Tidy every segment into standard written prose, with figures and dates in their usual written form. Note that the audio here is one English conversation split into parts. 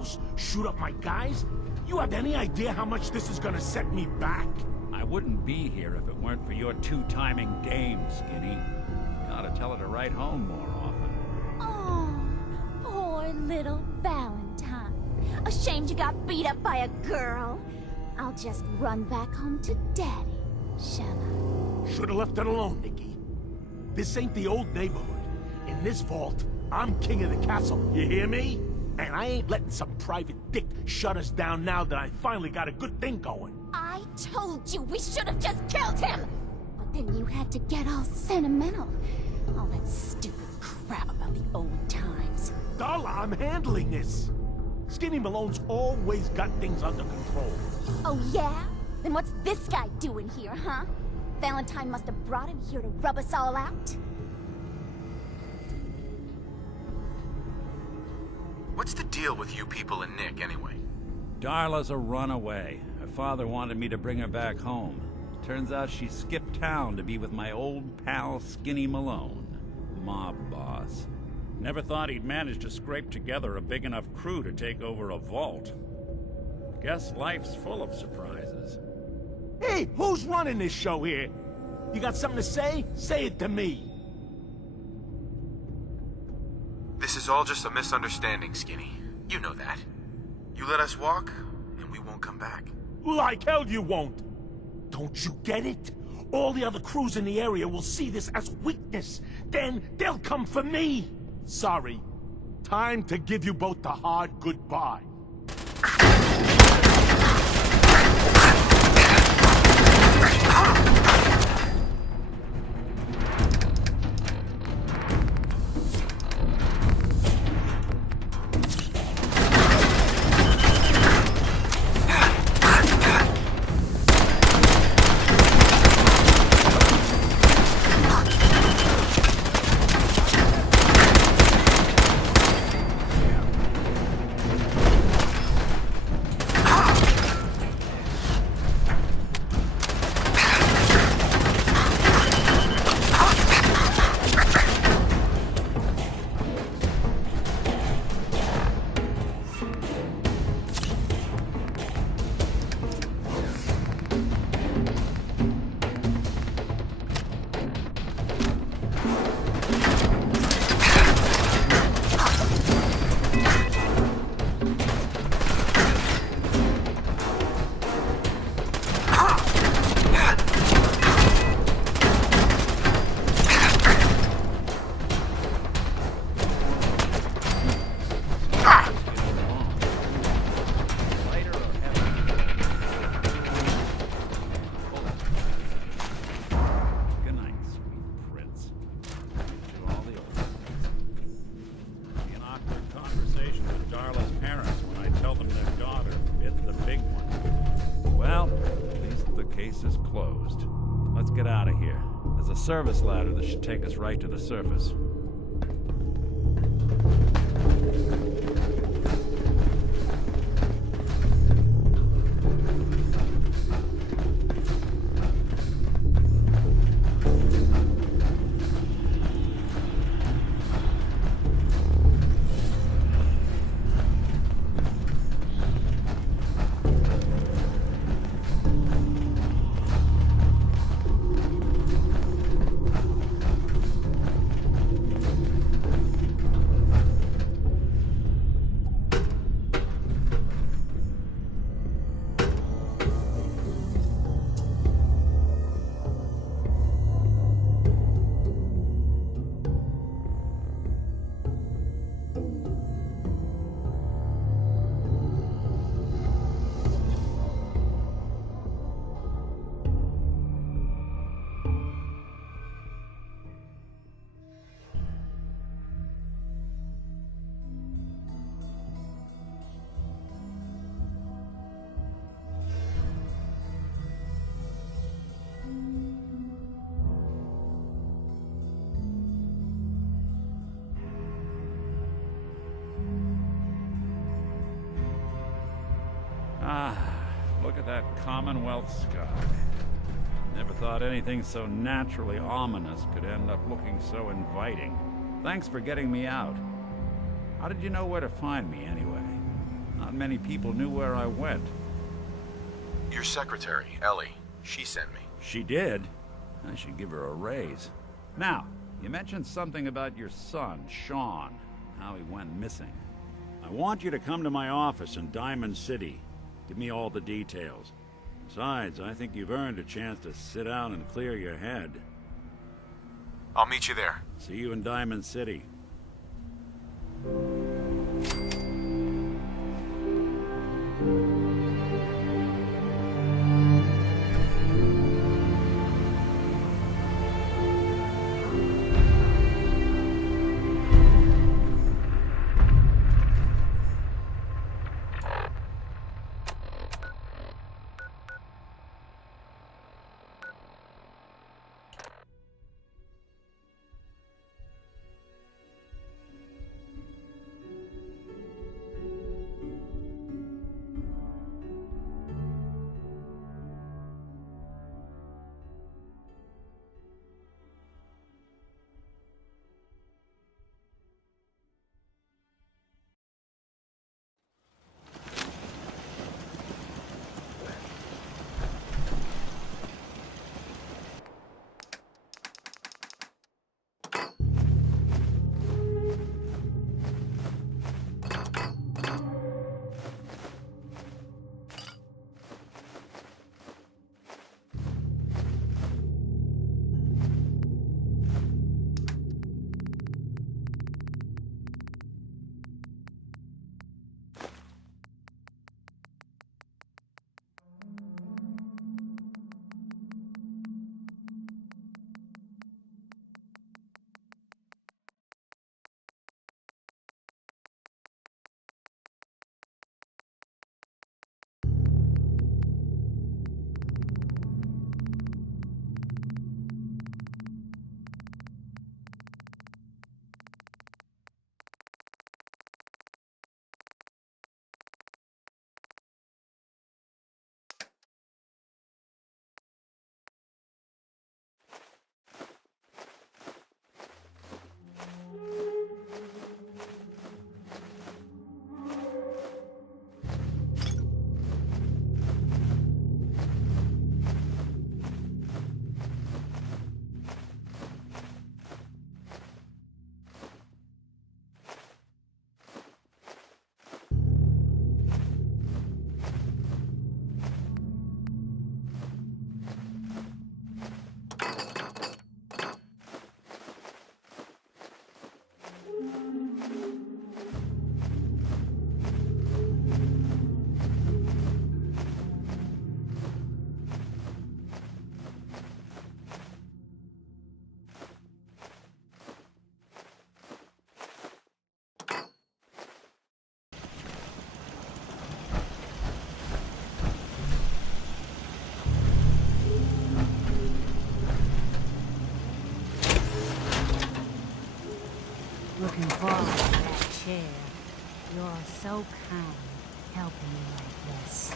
house, shoot up my guys? You have any idea how much this is gonna set me back? I wouldn't be here if it weren't for your two-timing dame, Skinny. You ought to tell her to write home more often. Oh, poor little Valentine. Ashamed you got beat up by a girl? I'll just run back home to Daddy, shall I? Should've left it alone, Nikki. This ain't the old neighborhood. In this vault, I'm king of the castle, you hear me? And I ain't letting some private dick shut us down now that I finally got a good thing going. I told you we should have just killed him! But then you had to get all sentimental. All that stupid crap about the old times. Darla, I'm handling this. Skinny Malone's always got things under control. Oh yeah? Then what's this guy doing here, huh? Valentine must have brought him here to rub us all out? What's the deal with you people and Nick, anyway? Darla's a runaway. Her father wanted me to bring her back home. Turns out she skipped town to be with my old pal Skinny Malone, mob boss. Never thought he'd manage to scrape together a big enough crew to take over a vault. Guess life's full of surprises. Hey, who's running this show here? You got something to say? Say it to me. This is all just a misunderstanding, Skinny. You know that. You let us walk, and we won't come back. Like hell you won't. Don't you get it? All the other crews in the area will see this as weakness. Then they'll come for me. Sorry. Time to give you both the hard goodbye. Service ladder that should take us right to the surface. Look at that Commonwealth sky. Never thought anything so naturally ominous could end up looking so inviting. Thanks for getting me out. How did you know where to find me, anyway? Not many people knew where I went. Your secretary, Ellie, she sent me. She did? I should give her a raise. Now, you mentioned something about your son, Sean, how he went missing. I want you to come to my office in Diamond City. Give me all the details. Besides, I think you've earned a chance to sit down and clear your head. I'll meet you there. See you in Diamond City. Looking forward to that chair. You're so kind, helping me like this.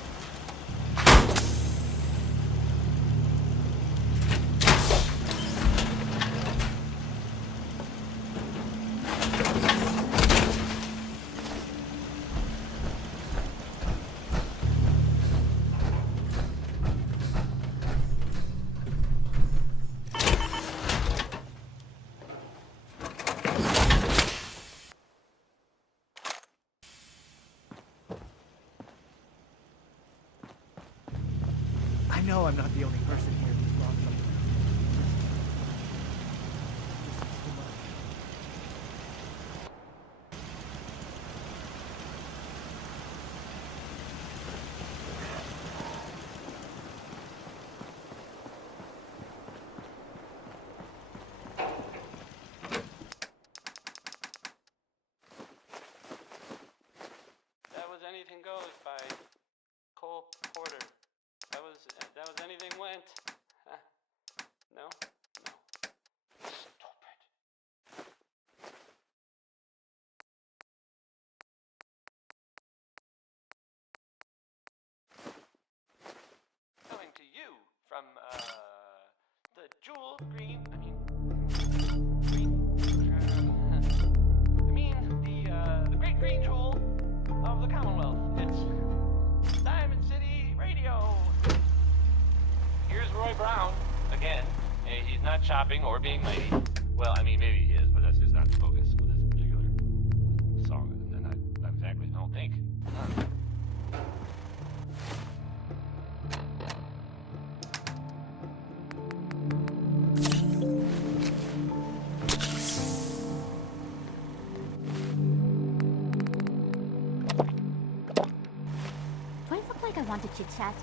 I know I'm not the only person here who's lost something. This is too much. That was Anything Goes by Cole Porter. That was Anything Went. Huh? No? No. Stupid. Coming to you from, the Jewel Green, the Great Green Jewel of the Commonwealth. It's Diamond City Radio. Here's Roy Brown again. He's not chopping or being mighty. Well, I mean, maybe he is, but that's just not the focus of this particular song. And not exactly. I don't think. Do I look like I want to chit-chat?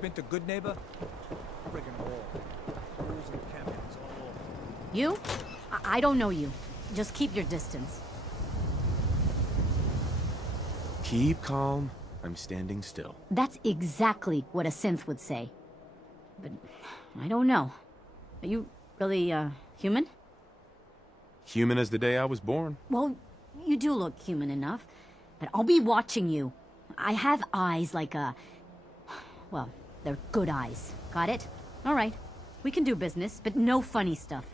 Been to Good Neighbor? Friggin' wall. Rules and cameras all over. You? I don't know you. Just keep your distance. Keep calm. I'm standing still. That's exactly what a synth would say. But I don't know. Are you really, human? Human as the day I was born. Well, you do look human enough. But I'll be watching you. I have eyes like a... Well, they're good eyes. Got it? All right. We can do business, but no funny stuff.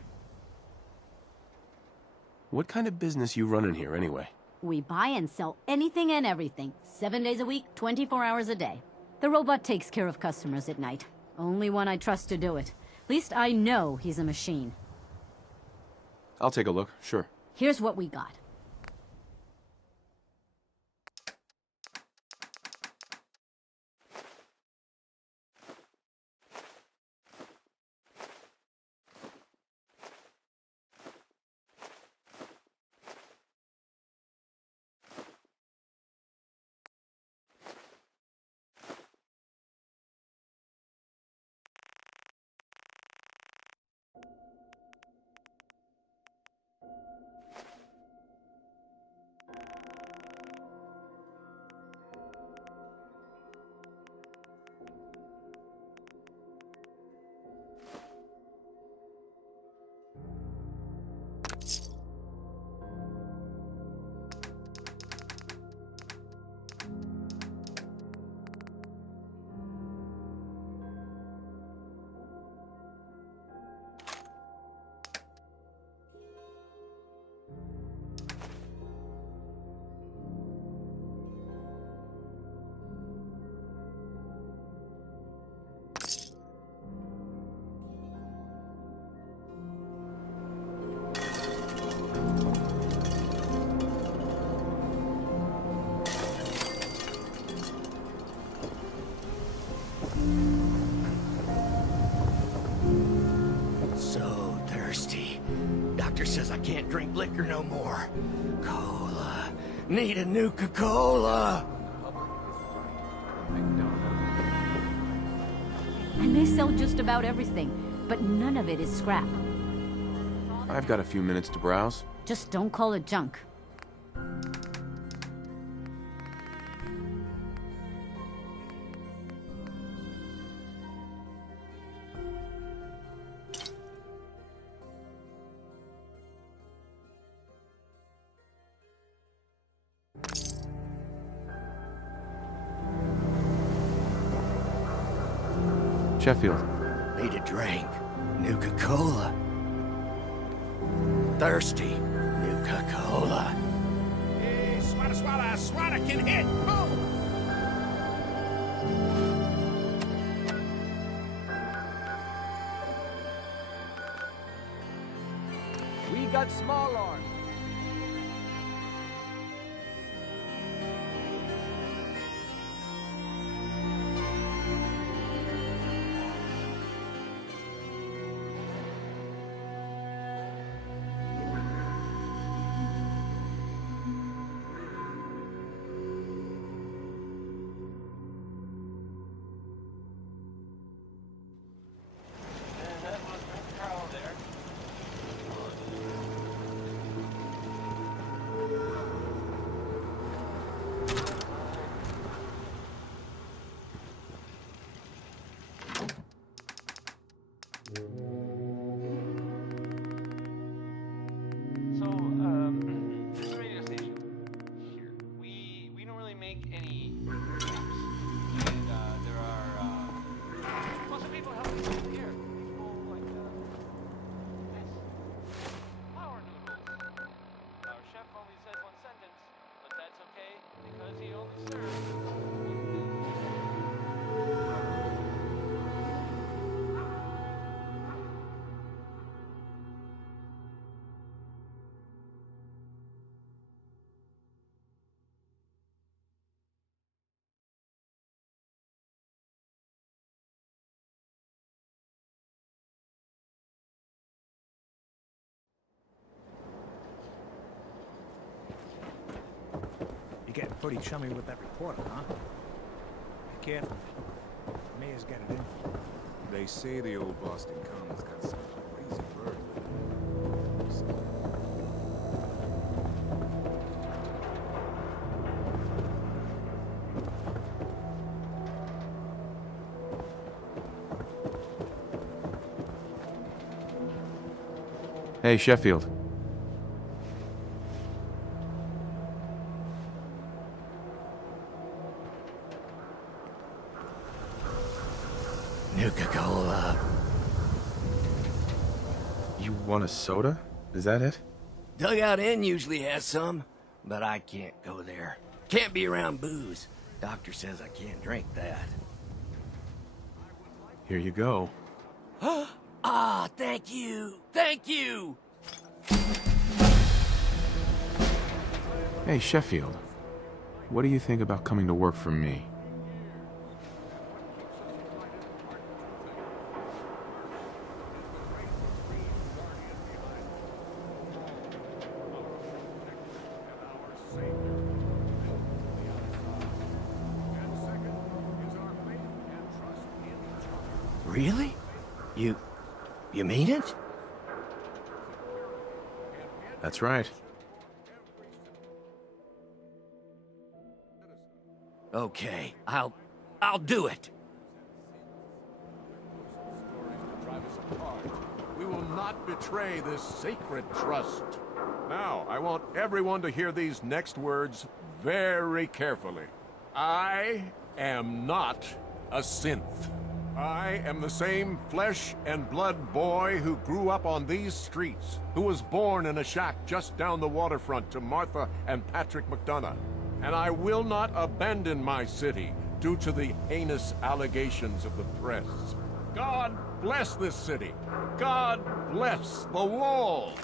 What kind of business you running here anyway? We buy and sell anything and everything. 7 days a week, 24 hours a day. The robot takes care of customers at night. Only one I trust to do it. At least I know he's a machine. I'll take a look, sure. Here's what we got. can't drink liquor no more. Cola. Need a Nuka-Cola. And they sell just about everything, but none of it is scrap. I've got a few minutes to browse. Just don't call it junk. Sheffield. Need a drink. Nuka-Cola. Thirsty. Nuka-Cola. Hey, swada, swada, swada can hit! Boom! We got small arms. This radio station here, we don't really make any apps. And there are well, some people help us over here. People like this. Flour noodles. Our chef only says one sentence, but that's okay because he only serves one thing. You're getting pretty chummy with that reporter, huh? Be careful. Mayor's got it in. They say the old Boston Commons got some crazy bird living in it. Hey, Sheffield. Nuka-Cola. You want a soda? Is that it? Dugout Inn usually has some, but I can't go there. Can't be around booze. Doctor says I can't drink that. Here you go. Ah, thank you. Thank you. Hey, Sheffield. What do you think about coming to work for me? Really? You mean it? That's right. Okay, I'll do it. We will not betray this sacred trust. Now, I want everyone to hear these next words very carefully. I am not a synth. I am the same flesh and blood boy who grew up on these streets, who was born in a shack just down the waterfront to Martha and Patrick McDonough. And I will not abandon my city due to the heinous allegations of the press. God bless this city. God bless the wall.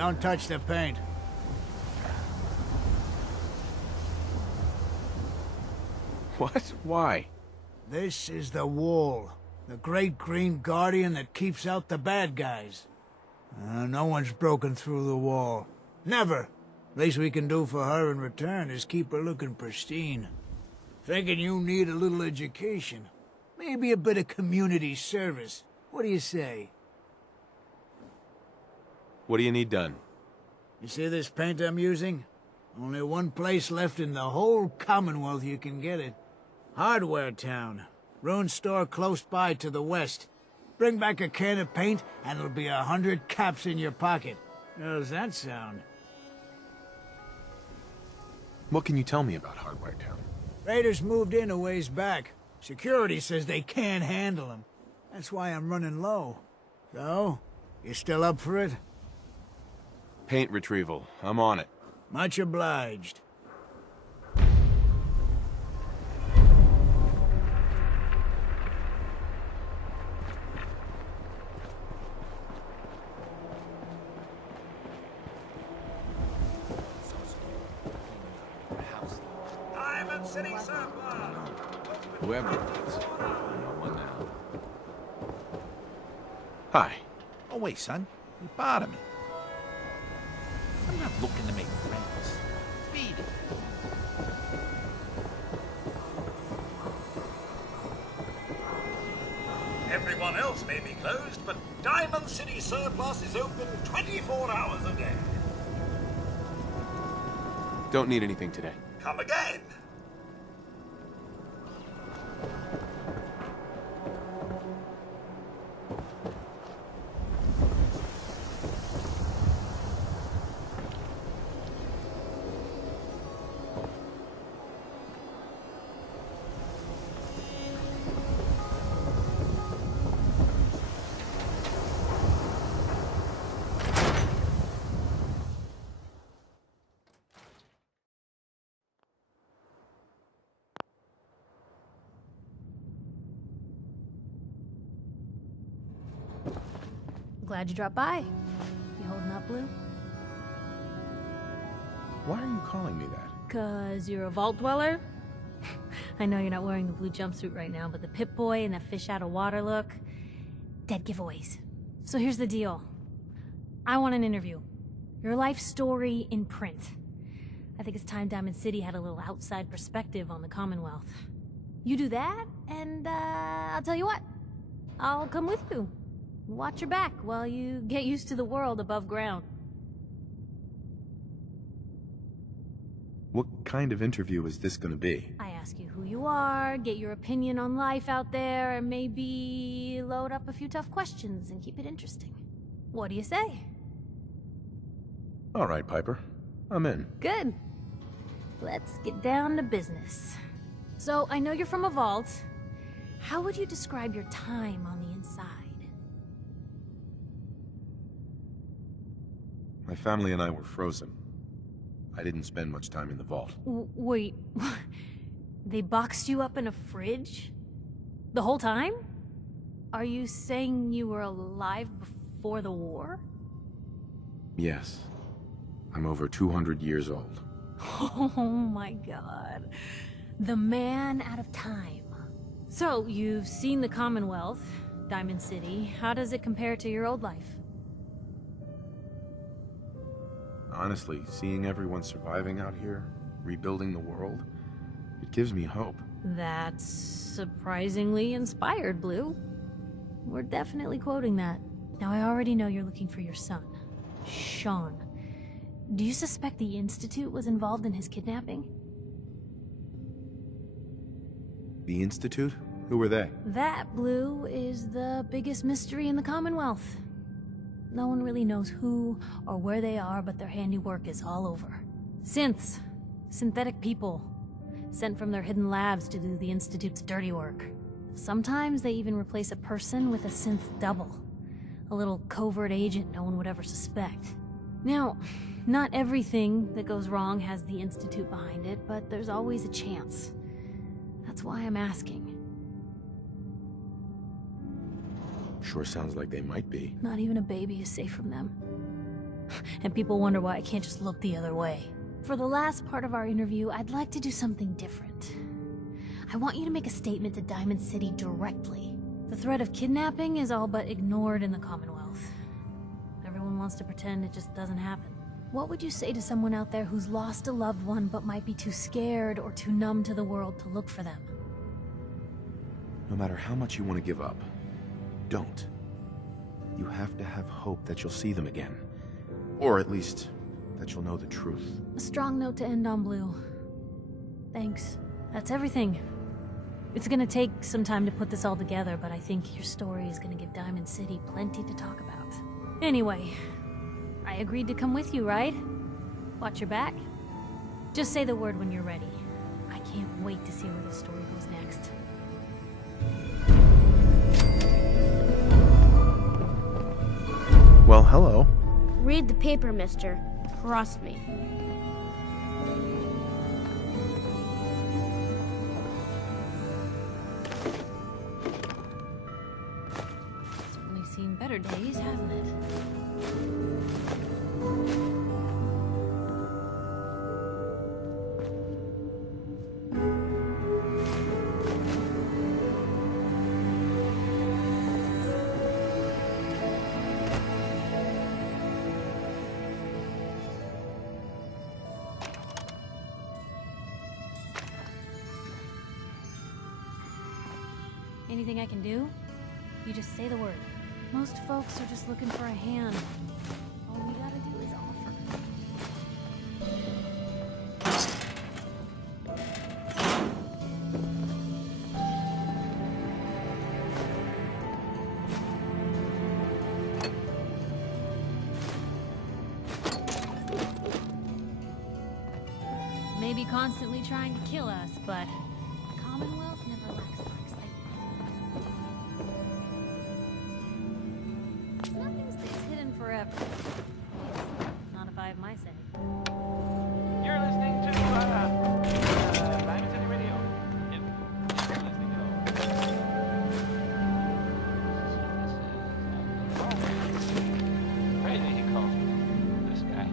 Don't touch the paint. What? Why? This is the Wall. The great green guardian that keeps out the bad guys. No one's broken through the Wall. Never. Least we can do for her in return is keep her looking pristine. Thinking you need a little education. Maybe a bit of community service. What do you say? What do you need done? You see this paint I'm using? Only one place left in the whole Commonwealth you can get it. Hardware Town. Ruin store close by to the west. Bring back a can of paint, and it'll be 100 caps in your pocket. How's that sound? What can you tell me about Hardware Town? Raiders moved in a ways back. Security says they can't handle them. That's why I'm running low. So, you still up for it? Paint retrieval. I'm on it. Much obliged. City surplus! Whoever it is, no one now. Hi. Oh, wait, son. You bother me. I'm not looking to make friends. Beat it. Everyone else may be closed, but Diamond City Surplus is open 24 hours a day. Don't need anything today. Come again. Glad you dropped by. You holding up, Blue? Why are you calling me that? 'Cause you're a vault dweller? I know you're not wearing the blue jumpsuit right now, but the Pip-Boy and the fish-out-of-water look... dead giveaways. So here's the deal. I want an interview. Your life story in print. I think it's time Diamond City had a little outside perspective on the Commonwealth. You do that, and I'll tell you what. I'll come with you. Watch your back while you get used to the world above ground. What kind of interview is this gonna be? I ask you who you are, get your opinion on life out there, and maybe load up a few tough questions and keep it interesting. What do you say? All right, Piper. I'm in. Good. Let's get down to business. So, I know you're from a vault. How would you describe your time on the inside? My family and I were frozen. I didn't spend much time in the vault. Wait, they boxed you up in a fridge? The whole time? Are you saying you were alive before the war? Yes. I'm over 200 years old. Oh my god. The man out of time. So, you've seen the Commonwealth, Diamond City. How does it compare to your old life? Honestly, seeing everyone surviving out here, rebuilding the world, it gives me hope. That's surprisingly inspired, Blue. We're definitely quoting that. Now, I already know you're looking for your son, Sean. Do you suspect the Institute was involved in his kidnapping? The Institute? Who were they? That, Blue, is the biggest mystery in the Commonwealth. No one really knows who or where they are, but their handiwork is all over. Synths. Synthetic people. Sent from their hidden labs to do the Institute's dirty work. Sometimes they even replace a person with a synth double. A little covert agent no one would ever suspect. Now, not everything that goes wrong has the Institute behind it, but there's always a chance. That's why I'm asking. Sure sounds like they might be. Not even a baby is safe from them. And people wonder why I can't just look the other way. For the last part of our interview, I'd like to do something different. I want you to make a statement to Diamond City directly. The threat of kidnapping is all but ignored in the Commonwealth. Everyone wants to pretend it just doesn't happen. What would you say to someone out there who's lost a loved one but might be too scared or too numb to the world to look for them? No matter how much you want to give up, don't. You have to have hope that you'll see them again. Or at least, that you'll know the truth. A strong note to end on, Blue. Thanks. That's everything. It's gonna take some time to put this all together, but I think your story is gonna give Diamond City plenty to talk about. Anyway, I agreed to come with you, right? Watch your back. Just say the word when you're ready. I can't wait to see where this story goes next. Well, hello. Read the paper, mister. Trust me. Certainly seen better days, hasn't it? Anything I can do? You just say the word. Most folks are just looking for a hand. All we gotta do is offer. Maybe constantly trying to kill us, but the Commonwealth never lacks for excitement. Nothing stays hidden forever. Not if I have my say. You're listening to Diamond City Radio. If you're listening at all. Crazy he calls me. This guy.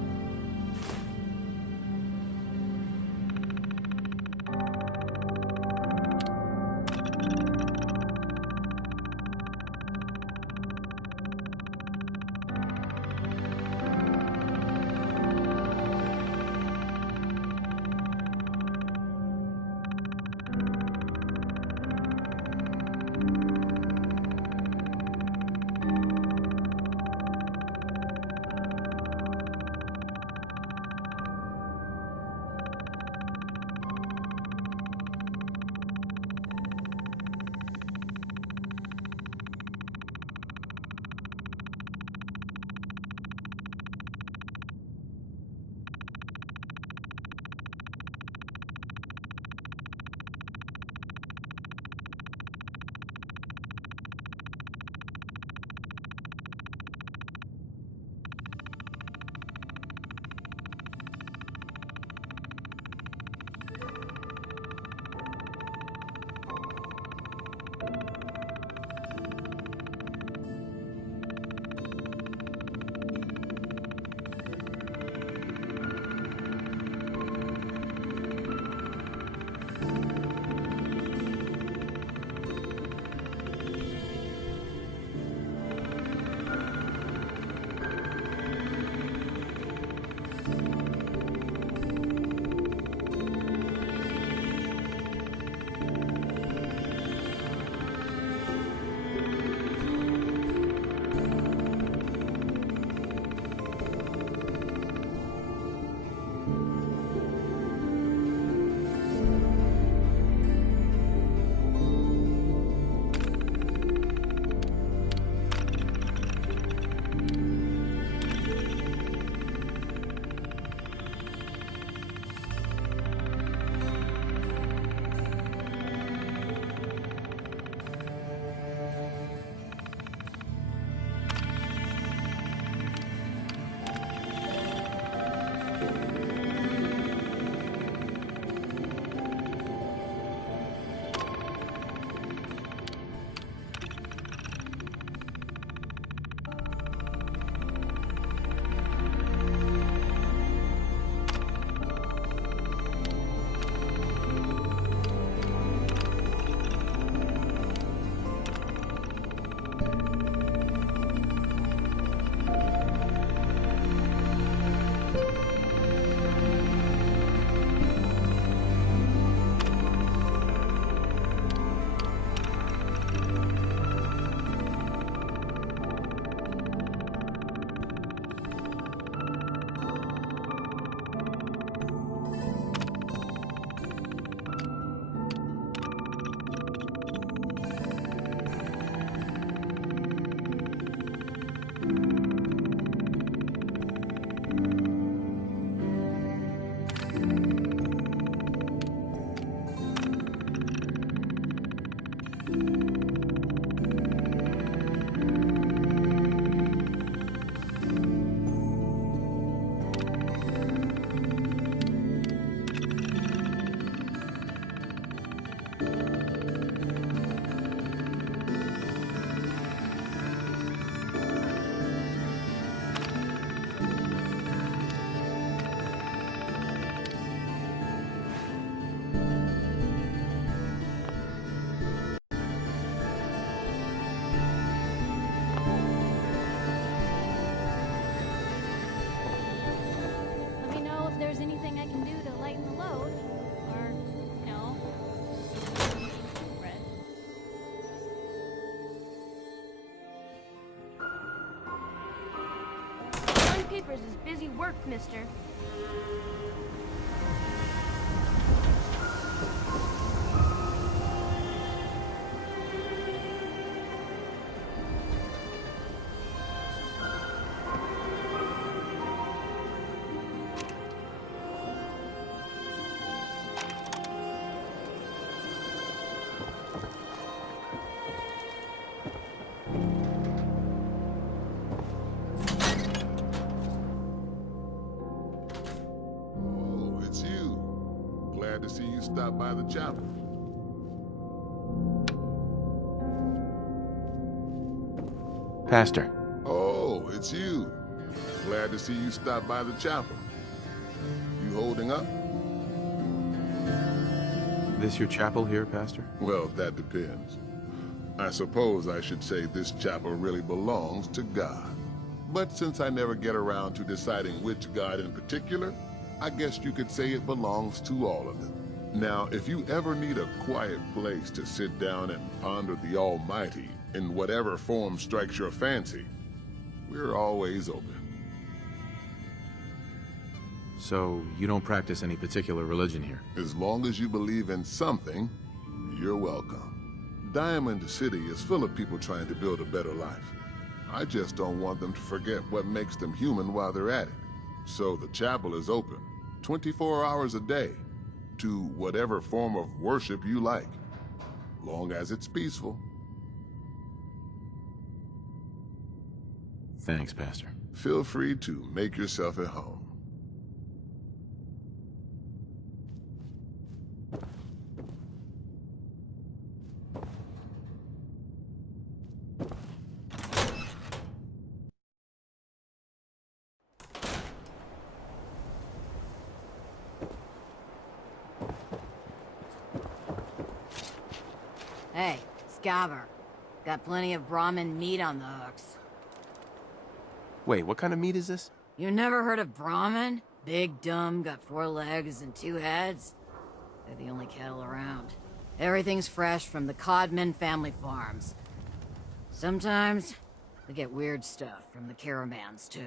Let me know if there's anything I can do to lighten the load. Or, you know, bread. Selling papers is busy work, mister. Oh, it's you. Glad to see you stop by the chapel. Pastor. Oh, it's you. Glad to see you stop by the chapel. You holding up? This your chapel here, Pastor? Well, that depends. I suppose I should say this chapel really belongs to God. But since I never get around to deciding which God in particular, I guess you could say it belongs to all of them. Now, if you ever need a quiet place to sit down and ponder the Almighty in whatever form strikes your fancy, we're always open. So, you don't practice any particular religion here? As long as you believe in something, you're welcome. Diamond City is full of people trying to build a better life. I just don't want them to forget what makes them human while they're at it. So the chapel is open, 24 hours a day, to whatever form of worship you like, long as it's peaceful. Thanks, Pastor. Feel free to make yourself at home. Hey, Scabber. Got plenty of Brahmin meat on the hooks. Wait, what kind of meat is this? You never heard of Brahmin? Big, dumb, got 4 legs and 2 heads. They're the only cattle around. Everything's fresh from the Codman family farms. Sometimes, we get weird stuff from the caravans, too.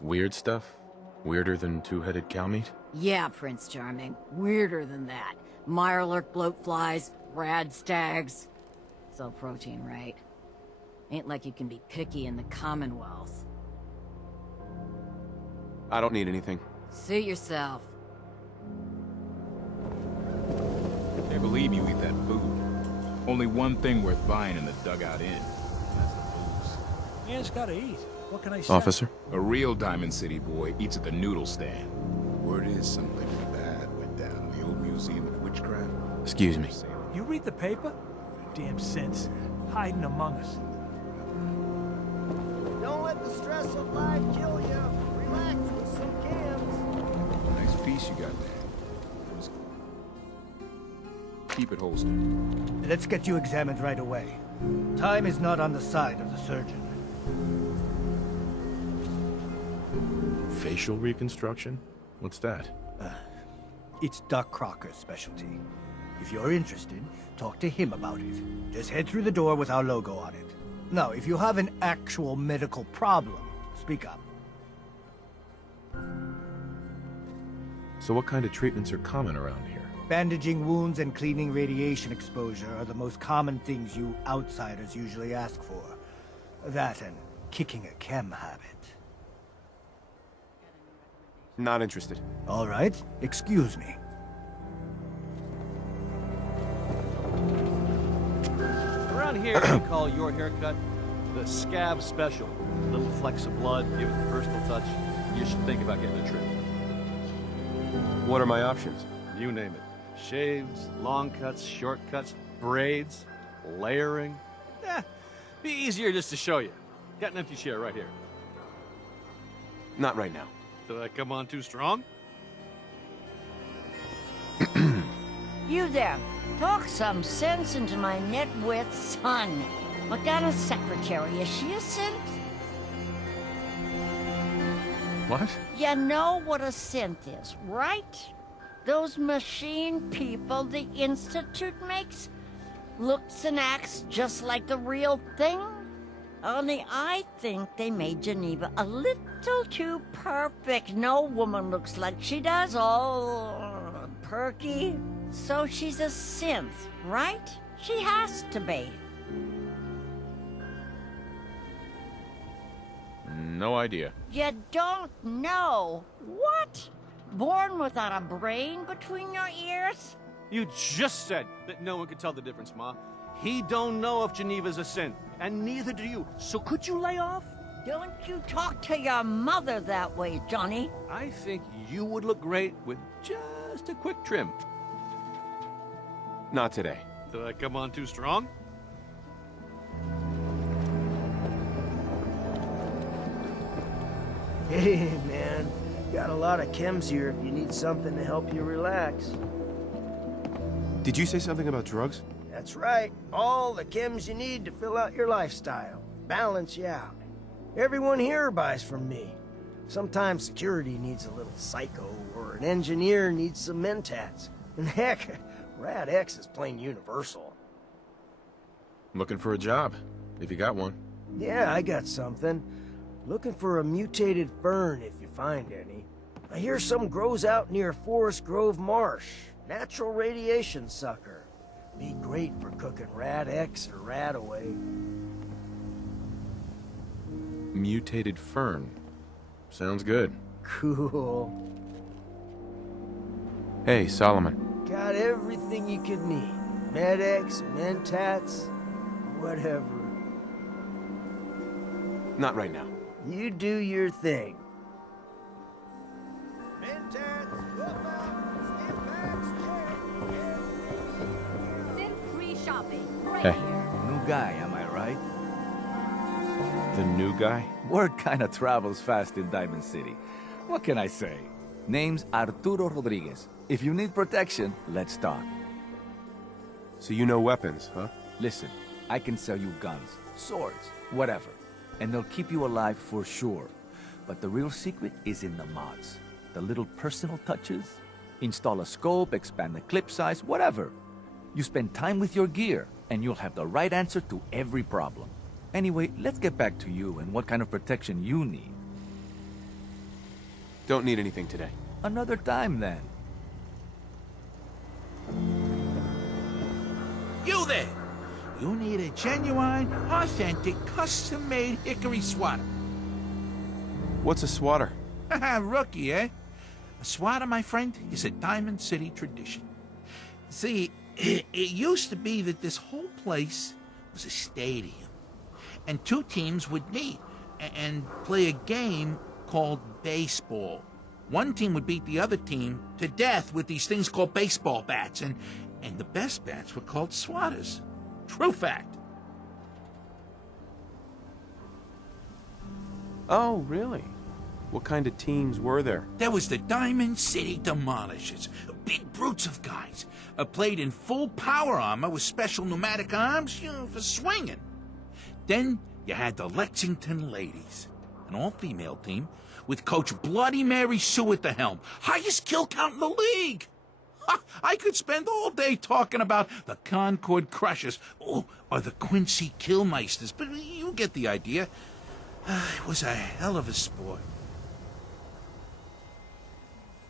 Weird stuff? Weirder than 2-headed cow meat? Yeah, Prince Charming. Weirder than that. Mirelurk bloatflies, rad stags. It's all protein, right? Ain't like you can be picky in the Commonwealth. I don't need anything. Suit yourself. They believe you eat that food. Only one thing worth buying in the dugout inn. That's the booze. Man's gotta eat. What can I say? Officer? A real Diamond City boy eats at the noodle stand. Word is something bad went down in the old Museum of Witchcraft. Excuse me. You read the paper? Damn sense. Hiding among us. Don't let the stress of life kill you. Relax with some cans. Nice piece you got there. Keep it holstered. Let's get you examined right away. Time is not on the side of the surgeon. Facial reconstruction? What's that? It's Doc Crocker's specialty. If you're interested, talk to him about it. Just head through the door with our logo on it. Now, if you have an actual medical problem, speak up. So what kind of treatments are common around here? Bandaging wounds and cleaning radiation exposure are the most common things you outsiders usually ask for. That and kicking a chem habit. Not interested. All right, excuse me. Around here, we call your haircut the scab special. A little flecks of blood, give it a personal touch. You should think about getting a trim. What are my options? You name it. Shaves, long cuts, short cuts, braids, layering. Be easier just to show you. Got an empty chair right here. Not right now. Did I come on too strong? You there. Talk some sense into my nitwit son. What kind of secretary? Is she a synth? What? You know what a synth is, right? Those machine people the Institute makes? Looks and acts just like the real thing? Only I think they made Geneva a little too perfect. No woman looks like she does, all perky. So she's a synth, right? She has to be. No idea. You don't know? What? Born without a brain between your ears? You just said that no one could tell the difference, Ma. He don't know if Geneva's a synth, and neither do you. So could you lay off? Don't you talk to your mother that way, Johnny. I think you would look great with just a quick trim. Not today. Did I come on too strong? Hey, man. Got a lot of chems here if you need something to help you relax. Did you say something about drugs? That's right. All the chems you need to fill out your lifestyle. Balance you out. Everyone here buys from me. Sometimes security needs a little psycho, or an engineer needs some mentats. And heck, Rad X is plain universal. Looking for a job, if you got one. Yeah, I got something. Looking for a mutated fern if you find any. I hear some grows out near Forest Grove Marsh. Natural radiation sucker. Be great for cooking Rad X or Rad Away. Mutated fern. Sounds good. Cool. Hey, Solomon. Got everything you could need. Med-X, Mentats, whatever. Not right now. You do your thing. Free shopping. Hey. New guy, am I right? The new guy? Word kinda travels fast in Diamond City. What can I say? Name's Arturo Rodriguez. If you need protection, let's talk. So you know weapons, huh? Listen, I can sell you guns, swords, whatever. And they'll keep you alive for sure. But the real secret is in the mods. The little personal touches. Install a scope, expand the clip size, whatever. You spend time with your gear, and you'll have the right answer to every problem. Anyway, let's get back to you and what kind of protection you need. Don't need anything today. Another time, then. You there! You need a genuine, authentic, custom-made hickory swatter. What's a swatter? Rookie, eh? A swatter, my friend, is a Diamond City tradition. See, it used to be that this whole place was a stadium. And two teams would meet and play a game called baseball. One team would beat the other team to death with these things called baseball bats, and the best bats were called swatters. True fact. Oh, really? What kind of teams were there? There was the Diamond City Demolishers, big brutes of guys, played in full power armor with special pneumatic arms, for swinging. Then you had the Lexington Ladies, an all-female team with Coach Bloody Mary Sue at the helm, highest kill count in the league. I could spend all day talking about the Concord Crushers or the Quincy Killmeisters, but you get the idea. It was a hell of a sport.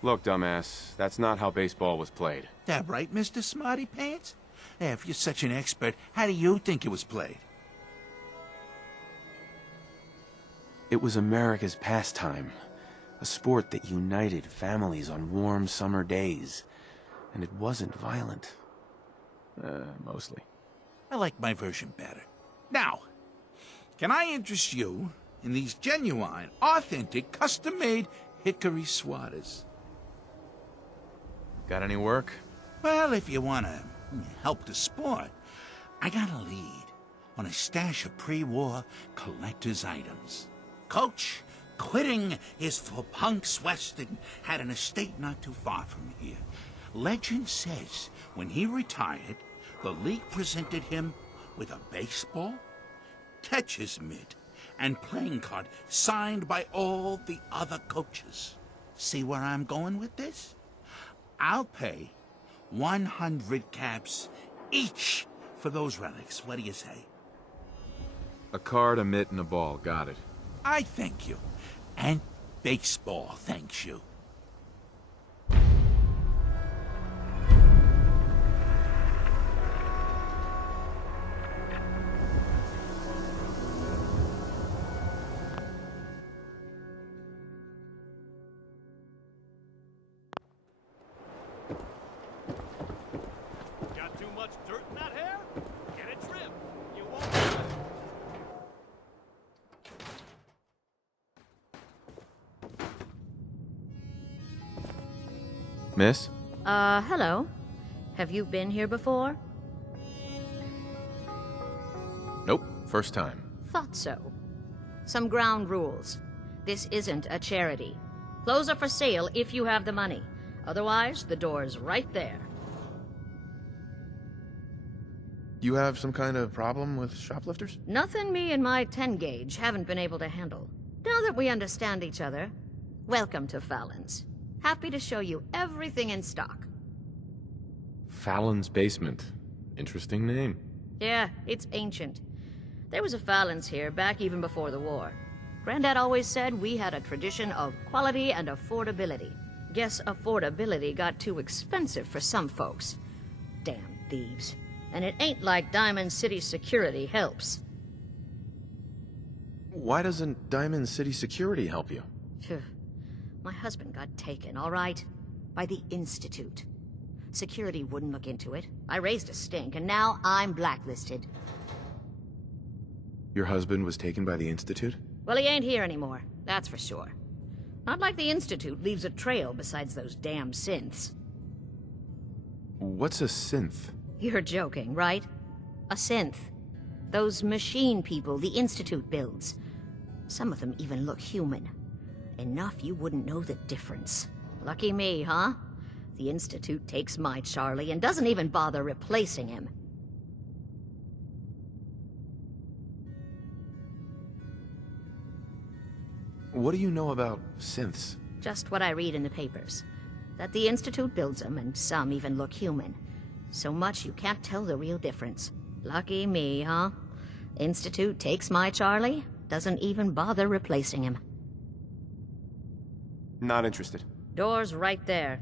Look, dumbass, that's not how baseball was played. That right, Mr. Smarty Pants? If you're such an expert, how do you think it was played? It was America's pastime. A sport that united families on warm summer days. And it wasn't violent. Mostly. I like my version better. Now, can I interest you in these genuine, authentic, custom-made hickory swatters? Got any work? Well, if you want to help the sport, I got a lead on a stash of pre-war collector's items. Coach, quitting his for punks Western, had an estate not too far from here. Legend says when he retired, the league presented him with a baseball, catcher's mitt, and playing card signed by all the other coaches. See where I'm going with this? I'll pay 100 caps each for those relics. What do you say? A card, a mitt, and a ball. Got it. I thank you. And baseball thanks you. Got too much dirt in that hair? Get it trimmed. You won't do it. Miss? Hello. Have you been here before? Nope. First time. Thought so. Some ground rules. This isn't a charity. Clothes are for sale if you have the money. Otherwise, the door's right there. You have some kind of problem with shoplifters? Nothing me and my 10-gauge haven't been able to handle. Now that we understand each other, welcome to Fallons. Happy to show you everything in stock. Fallon's Basement. Interesting name. Yeah, it's ancient. There was a Fallons here back even before the war. Granddad always said we had a tradition of quality and affordability. Guess affordability got too expensive for some folks. Damn thieves. And it ain't like Diamond City security helps. Why doesn't Diamond City Security help you? Phew. My husband got taken, all right? By the Institute. Security wouldn't look into it. I raised a stink, and now I'm blacklisted. Your husband was taken by the Institute? Well, he ain't here anymore, that's for sure. Not like the Institute leaves a trail besides those damn synths. What's a synth? You're joking, right? A synth. Those machine people the Institute builds. Some of them even look human. Enough you wouldn't know the difference. Lucky me, huh? The Institute takes my Charlie and doesn't even bother replacing him. What do you know about synths? Just what I read in the papers. That the Institute builds them, and some even look human. So much you can't tell the real difference. Lucky me, huh? Institute takes my Charlie, doesn't even bother replacing him. Not interested. Door's right there.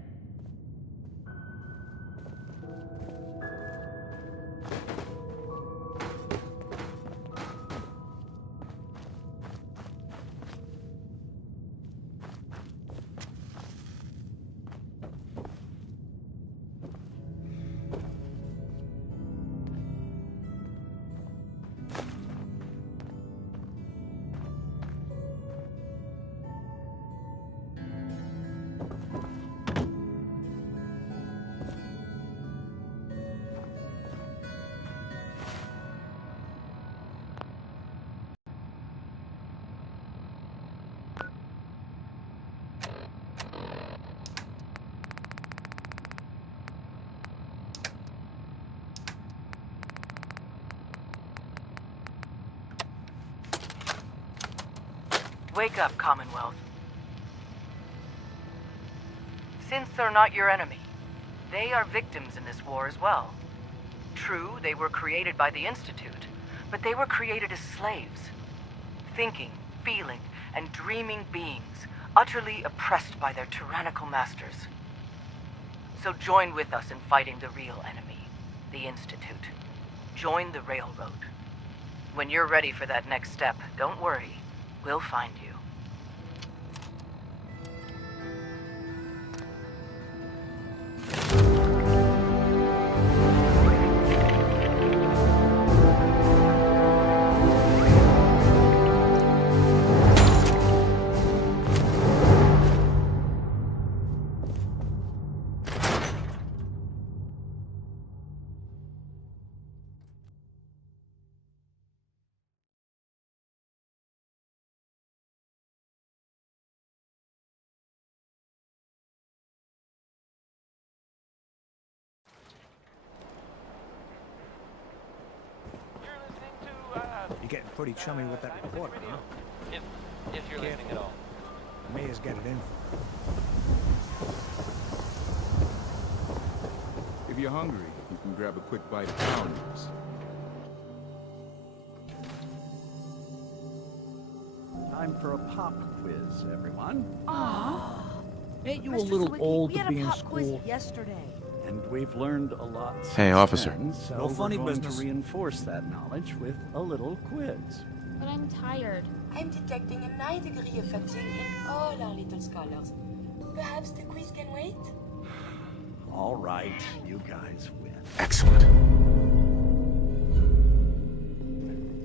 Wake up, Commonwealth. Synths are not your enemy. They are victims in this war as well. True, they were created by the Institute, but they were created as slaves. Thinking, feeling, and dreaming beings, utterly oppressed by their tyrannical masters. So join with us in fighting the real enemy, the Institute. Join the Railroad. When you're ready for that next step, don't worry. We'll find you. You're getting pretty chummy with that reporter, huh? If you're listening at all. Mayor's got it in. If you're hungry, you can grab a quick bite of Fallons. Time for a pop quiz, everyone. Aww. Ain't you a Mr. little Sawicki, old we to had be a in pop quiz school? yesterday. And we've learned a lot since Hey, officer. then, so No funny we're going business. to reinforce that knowledge with a little quiz. But I'm tired. I'm detecting a high degree of fatigue in all our little scholars. Perhaps the quiz can wait? All right, you guys win. Excellent.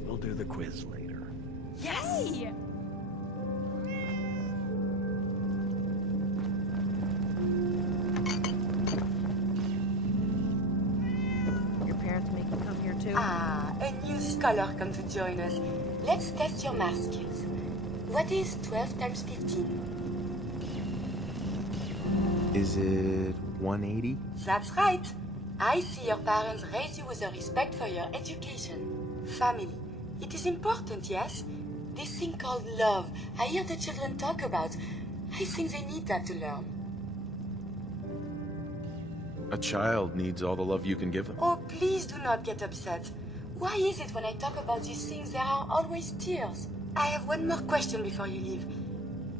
We'll do the quiz later. Yes! Hey! Your parents make you come here too? Ah, a new scholar come to join us. Let's test your math skills. What is 12 times 15? Is it 180? That's right. I see your parents raise you with a respect for your education. Family. It is important, yes? This thing called love, I hear the children talk about. I think they need that to learn. A child needs all the love you can give them. Oh, please do not get upset. Why is it when I talk about these things there are always tears? I have one more question before you leave.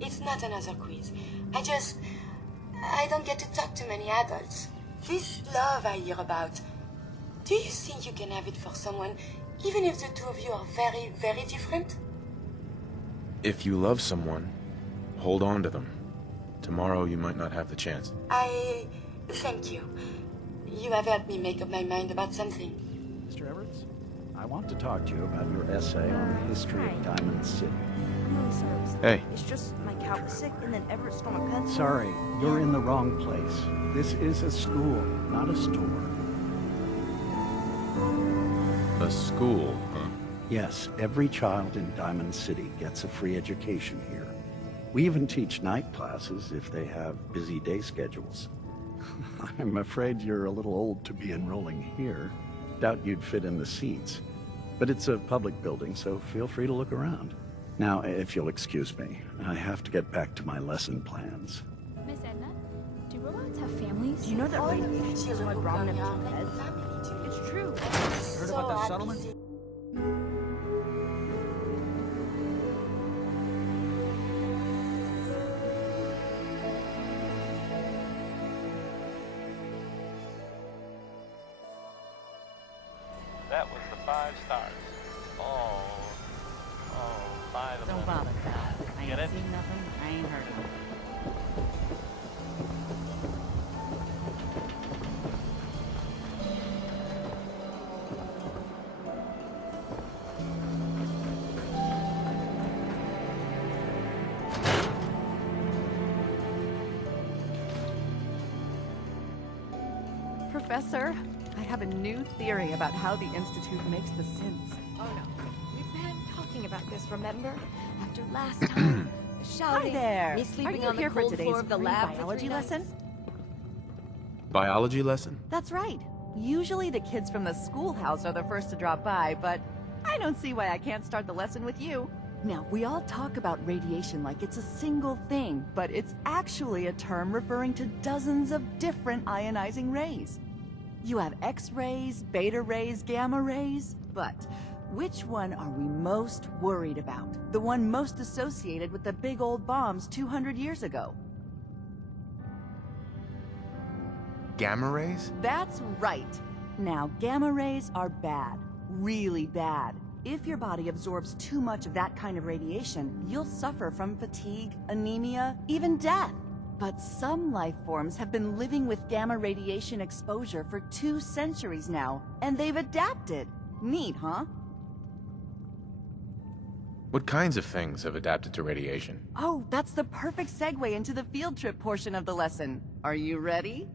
It's not another quiz. I don't get to talk to many adults. This love I hear about, do you think you can have it for someone, even if the two of you are very, very different? If you love someone, hold on to them. Tomorrow you might not have the chance. Thank you. You have helped me make up my mind about something. Mr. Everett, I want to talk to you about your essay on the history of Diamond City. I'm really sorry. Hey. It's just my cow was sick and then Everett stole my pencil. Sorry, you're in the wrong place. This is a school, not a store. A school, huh? Yes, every child in Diamond City gets a free education here. We even teach night classes if they have busy day schedules. I'm afraid you're a little old to be enrolling here. Doubt you'd fit in the seats. But it's a public building, so feel free to look around. Now, if you'll excuse me, I have to get back to my lesson plans. Miss Edna, do robots have families? Do you know that All the radiation is children why who Brahmin come have here two are like heads? family to me. It's true. Heard about that settlement? That was the 5 stars. All 5 of them. Don't bother, pal. I Get ain't it? seen nothing. I ain't heard of it. Professor, I have a new theory about how the Institute makes the synths. Oh no. We've been talking about this, remember? After last time. The shouting. Hi there. Me Are sleeping you on the here for cold today's floor of the free lab for biology 3 nights. lesson? Biology lesson? That's right. Usually the kids from the schoolhouse are the first to drop by, but I don't see why I can't start the lesson with you. Now, we all talk about radiation like it's a single thing, but it's actually a term referring to dozens of different ionizing rays. You have X-rays, beta rays, gamma rays, but which one are we most worried about? The one most associated with the big old bombs 200 years ago. Gamma rays? That's right. Now, gamma rays are bad. Really bad. If your body absorbs too much of that kind of radiation, you'll suffer from fatigue, anemia, even death. But some life forms have been living with gamma radiation exposure for 2 centuries now, and they've adapted. Neat, huh? What kinds of things have adapted to radiation? Oh, that's the perfect segue into the field trip portion of the lesson. Are you ready?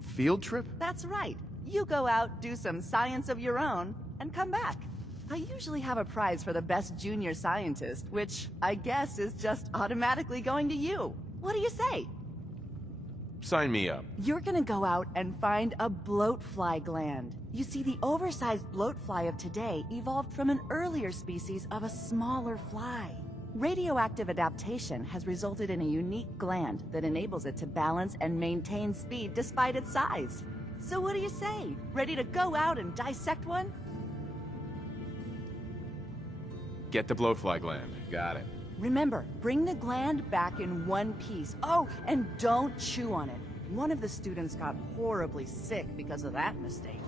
Field trip? That's right. You go out, do some science of your own, and come back. I usually have a prize for the best junior scientist, which I guess is just automatically going to you. What do you say? Sign me up. You're gonna go out and find a bloatfly gland. You see, the oversized bloatfly of today evolved from an earlier species of a smaller fly. Radioactive adaptation has resulted in a unique gland that enables it to balance and maintain speed despite its size. So what do you say? Ready to go out and dissect one? Get the blowfly gland. Got it. Remember, bring the gland back in one piece. Oh, and don't chew on it. One of the students got horribly sick because of that mistake.